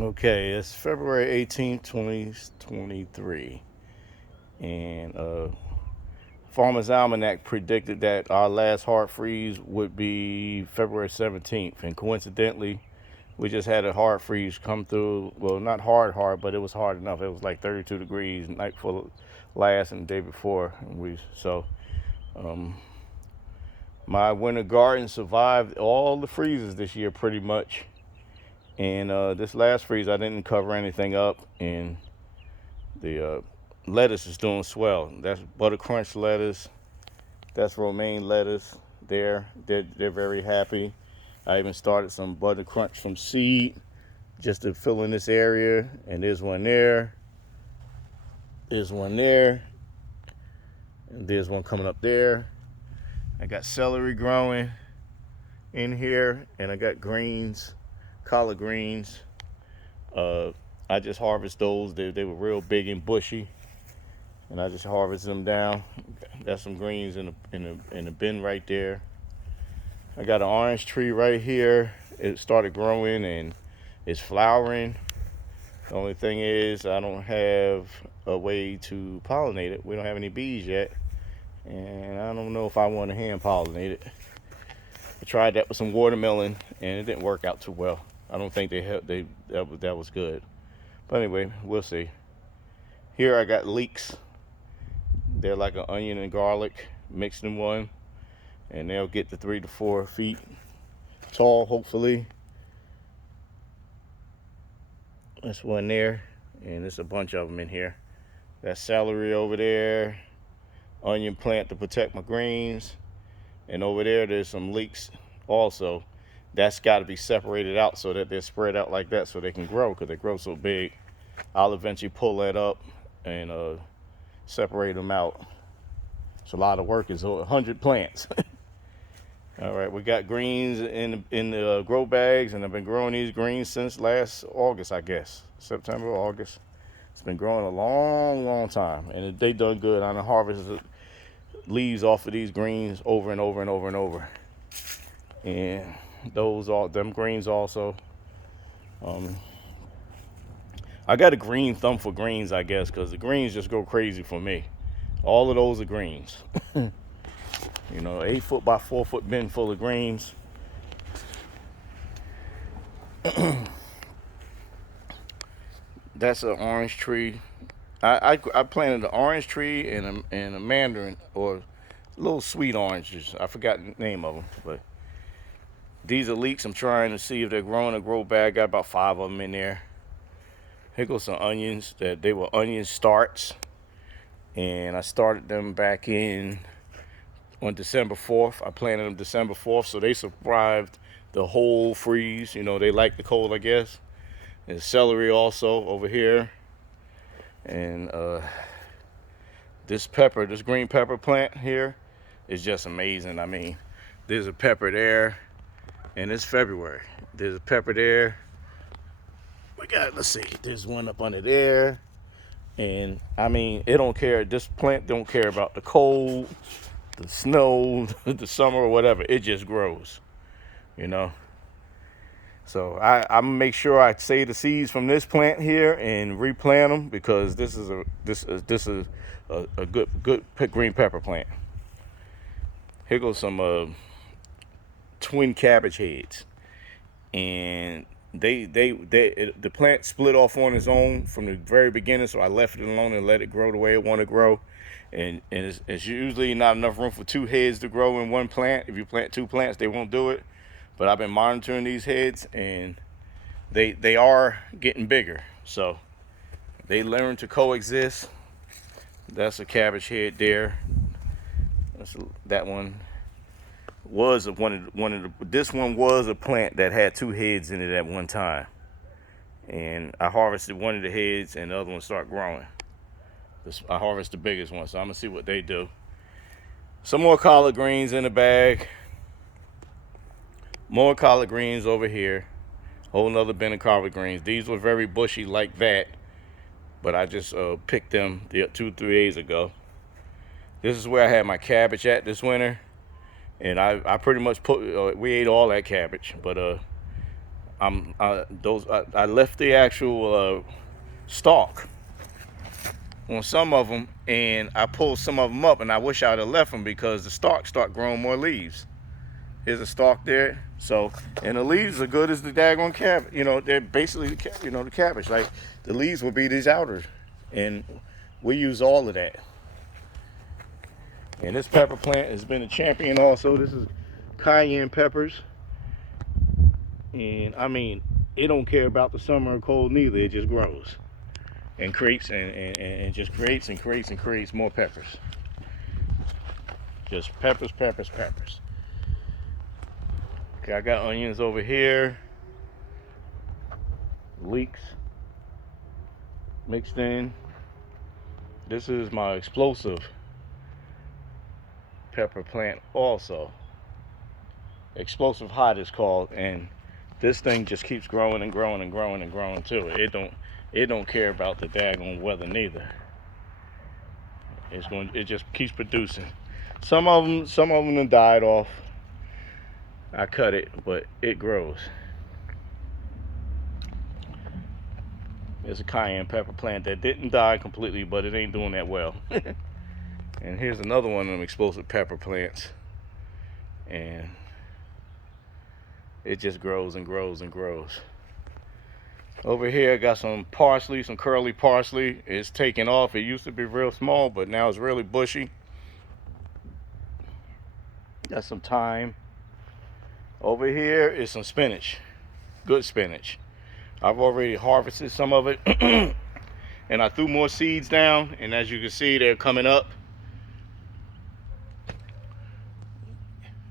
Okay, it's February 18th, 2023, and Farmer's Almanac predicted that our last hard freeze would be February 17th, and coincidentally, we just had a hard freeze come through. Well, not hard, but it was hard enough. It was like 32 degrees night for last and the day before, and um, my winter garden survived all the freezes this year pretty much. And this last freeze, I didn't cover anything up, and the lettuce is doing swell. That's butter crunch lettuce. That's romaine lettuce. They're very happy. I even started some butter crunch from seed just to fill in this area. And there's one there. There's one there. And there's one coming up there. I got celery growing in here, and I got greens, collard greens. Uh, I just harvest those. They were real big and bushy, and I just harvest them down. Got some greens in the bin right there. I got an orange tree right here. It started growing and it's flowering. The only thing is I don't have a way to pollinate it. We don't have any bees yet, and I don't know if I want to hand pollinate it. I tried that with some watermelon, and it didn't work out too well. I don't think that was good. But anyway, we'll see. Here I got leeks. They're like an onion and garlic mixed in one, and they'll get to 3 to 4 feet tall, hopefully. That's one there, and there's a bunch of them in here. That celery over there, onion plant to protect my greens, and over there's some leeks also. That's got to be separated out so that they're spread out like that so they can grow, because they grow so big. I'll eventually pull that up and separate them out. It's a lot of work. It's 100 plants. All right, we got greens in the grow bags, and I've been growing these greens since last August, I guess. September, August. It's been growing a long, long time, and they done good. I done harvested leaves off of these greens over and over and over and over. And them greens also. Um, I got a green thumb for greens, I guess, because the greens just go crazy for me. All of those are greens. 8 foot by 4 foot bin full of greens. That's an orange tree. I planted an orange tree and a mandarin, or little sweet oranges. I forgot the name of them, but these are leeks. I'm trying to see if they're growing a grow bag. Got about 5 of them in there. Here goes some onions. They were onion starts, and I started them back on December 4th. I planted them December 4th, so they survived the whole freeze. They like the cold, I guess. There's celery also over here, and this green pepper plant here is just amazing. I mean, there's a pepper there, and it's February. There's a pepper there. Let's see, there's one up under there, and I mean, it don't care. This plant don't care about the cold, the snow, the summer, or whatever. It just grows, you know. So I'm gonna make sure I save the seeds from this plant here and replant them, because this is a good green pepper plant. Here goes some twin cabbage heads, and the plant split off on its own from the very beginning, so I left it alone and let it grow the way it want to grow. And it's usually not enough room for 2 heads to grow in one plant. If you plant 2 plants, they won't do it. But I've been monitoring these heads, and they are getting bigger. So they learn to coexist. That's a cabbage head there. That one was this one was a plant that had 2 heads in it at one time. And I harvested one of the heads, and the other one started growing. I harvested the biggest one, so I'm gonna see what they do. Some more collard greens in the bag. More collard greens over here. Whole nother bin of collard greens. These were very bushy like that, but I just picked them 2-3 days ago. This is where I had my cabbage at this winter, and I pretty much we ate all that cabbage, but I left the actual stalk on some of them, and I pulled some of them up, and I wish I'd have left them because the stalks start growing more leaves. Here's a stalk there. So, and the leaves are good as the daggone cabbage. You know, they're basically the cabbage. Like the leaves will be these outers, and we use all of that. And this pepper plant has been a champion also. This is cayenne peppers, and I mean, it don't care about the summer or cold neither. It just grows and creates and just creates and creates and creates more peppers. Just peppers, peppers, peppers. Okay, I got onions over here. Leeks mixed in. This is my explosive pepper plant also. Explosive hot is called, and this thing just keeps growing and growing and growing and growing too. It don't care about the daggone weather neither. It just keeps producing. Some of them have died off. I cut it, but it grows. There's a cayenne pepper plant that didn't die completely, but it ain't doing that well. And here's another one of them explosive pepper plants, and it just grows and grows and grows. Over here I got some parsley, some curly parsley. It's taking off. It used to be real small, but now it's really bushy. Got some thyme. Over here is some spinach, good spinach. I've already harvested some of it, and I threw more seeds down, and as you can see, they're coming up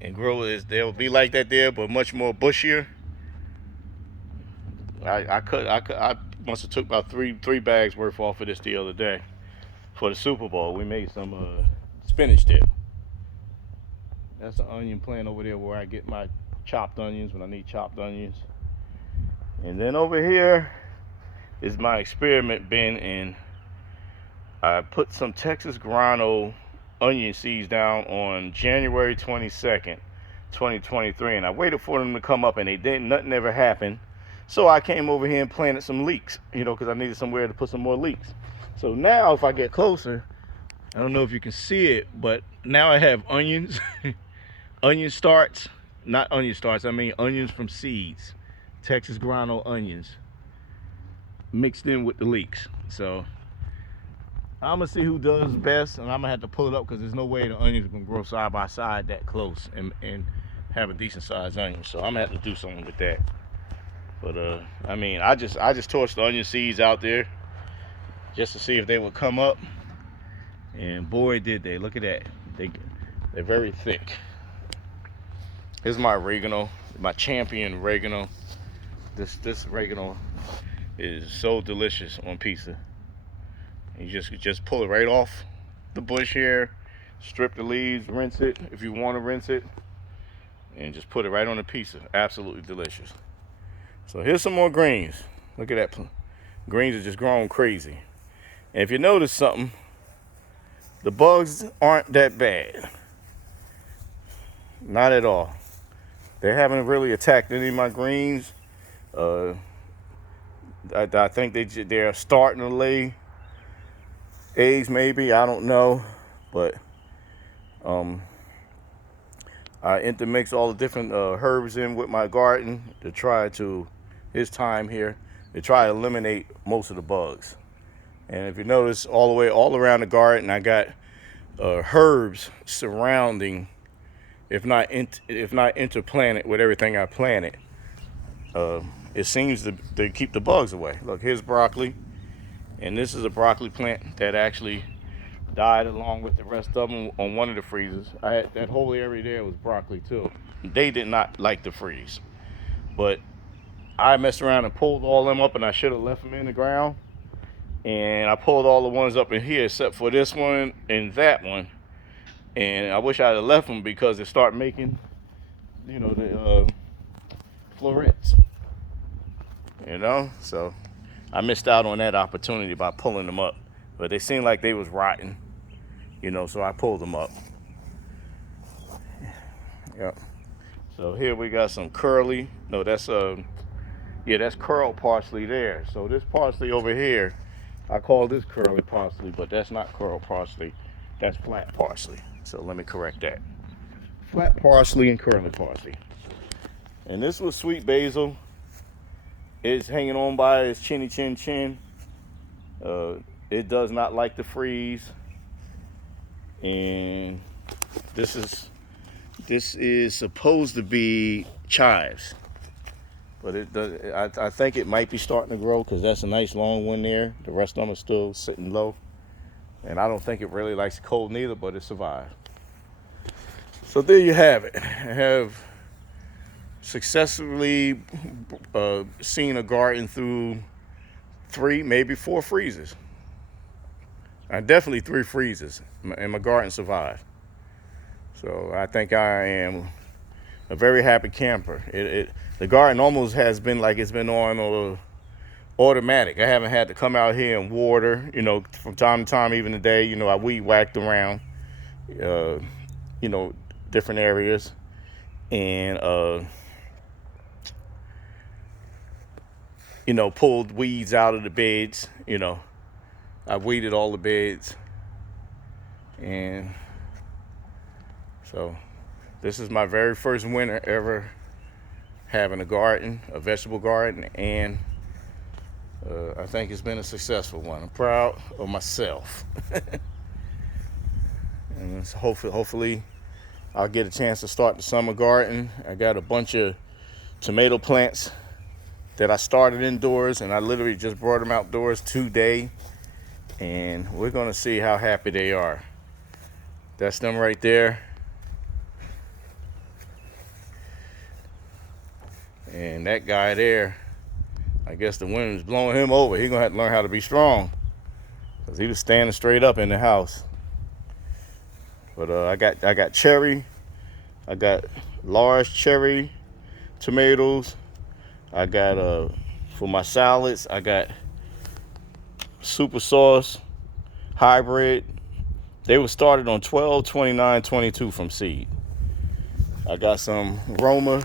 and grow. They'll be like that there, but much more bushier. I must have took about three bags worth off of this the other day for the Super Bowl. We made some spinach dip. That's the onion plant over there where I get my chopped onions when I need chopped onions. And then over here is my experiment bin, and I put some Texas Grano onion seeds down on January 22nd, 2023, and I waited for them to come up, and they didn't. Nothing ever happened. So I came over here and planted some leeks, you know, because I needed somewhere to put some more leeks. So now if I get closer, I don't know if you can see it, but now I have onions, onion starts, not onion starts, I mean onions from seeds, Texas Grano onions, mixed in with the leeks. So I'm gonna see who does best, and I'm gonna have to pull it up because there's no way the onions can grow side by side that close and have a decent sized onion. So I'm gonna have to do something with that. But I mean, I just torched the onion seeds out there just to see if they would come up, and boy did they. Look at that. They're very thick. Here's my oregano, my champion oregano. This oregano is so delicious on pizza. You just pull it right off the bush here, strip the leaves, rinse it if you want to rinse it, and just put it right on the pizza. Absolutely delicious. So here's some more greens. Look at that. Greens are just growing crazy. And if you notice something, the bugs aren't that bad. Not at all. They haven't really attacked any of my greens. I think they're starting to lay eggs, maybe. I don't know. But I intermix all the different herbs in with my garden to try to, this time here, to try to eliminate most of the bugs. And if you notice, all around the garden, I got herbs surrounding, if not interplanted with everything I planted. It seems to keep the bugs away. Look, here's broccoli, and this is a broccoli plant that actually died along with the rest of them on one of the freezers. I had that whole area there was broccoli too. They did not like to freeze, but I messed around and pulled all them up, and I should have left them in the ground. And I pulled all the ones up in here except for this one and that one. And I wish I'd have left them because they start making, you know, the florets. You know, so I missed out on that opportunity by pulling them up. But they seemed like they was rotten, you know, so I pulled them up. Yep. So here we got some curly. No, that's Yeah, that's curled parsley there. So this parsley over here, I call this curly parsley, but that's not curled parsley. That's flat parsley. So let me correct that. Flat parsley and curly parsley. And this was sweet basil. It's hanging on by its chinny chin chin. It does not like to freeze. And this is supposed to be chives. But it does. I think it might be starting to grow because that's a nice long one there. The rest of them are still sitting low. And I don't think it really likes the cold neither, but it survived. So there you have it. I have successfully seen a garden through 3, maybe 4 freezes. Definitely 3 freezes, and my garden survived. So I think I am a very happy camper. The garden almost has been like it's been on automatic. I haven't had to come out here and water, from time to time, even today, I weed whacked around, different areas, and pulled weeds out of the beds. I weeded all the beds, and so this is my very first winter ever having a garden, a vegetable garden, and I think it's been a successful one. I'm proud of myself. And hopefully I'll get a chance to start the summer garden. I got a bunch of tomato plants that I started indoors, and I literally just brought them outdoors today, and we're gonna see how happy they are. That's them right there. And that guy there, I guess the wind is blowing him over. He's gonna have to learn how to be strong, because he was standing straight up in the house. But I got cherry, I got large cherry tomatoes. I got for my salads, I got super sauce hybrid. They were started on 12, 29, 22 from seed. I got some Roma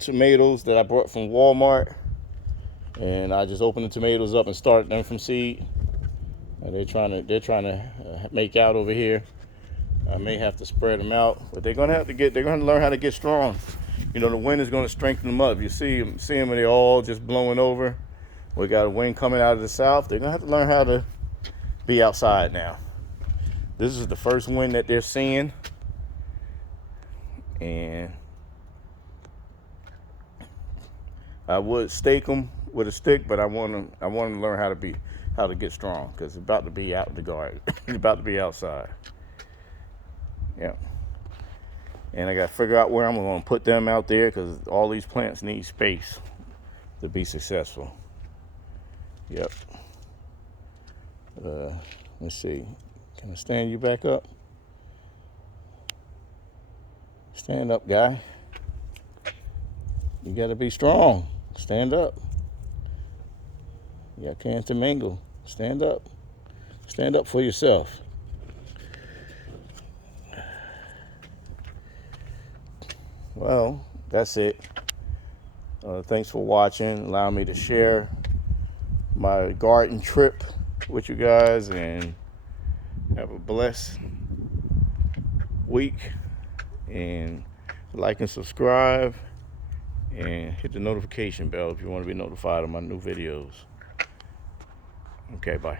tomatoes that I brought from Walmart, and I just opened the tomatoes up and started them from seed. They're trying to make out over here. I may have to spread them out, but they're gonna learn how to get strong. The wind is gonna strengthen them up. You see them, and they're all just blowing over. We got a wind coming out of the south. They're gonna have to learn how to be outside now. This is the first wind that they're seeing, and I would stake them with a stick, but I want them to learn how to get strong, because it's about to be out in the garden. It's about to be outside. Yeah. And I got to figure out where I'm going to put them out there, because all these plants need space to be successful. Yep. Let's see. Can I stand you back up? Stand up, guy. You got to be strong. Stand up. You can't mingle. Stand up. Stand up for yourself. Well, that's it. Thanks for watching. Allow me to share my garden trip with you guys, and have a blessed week. And like and subscribe, and hit the notification bell if you want to be notified of my new videos. Okay, bye.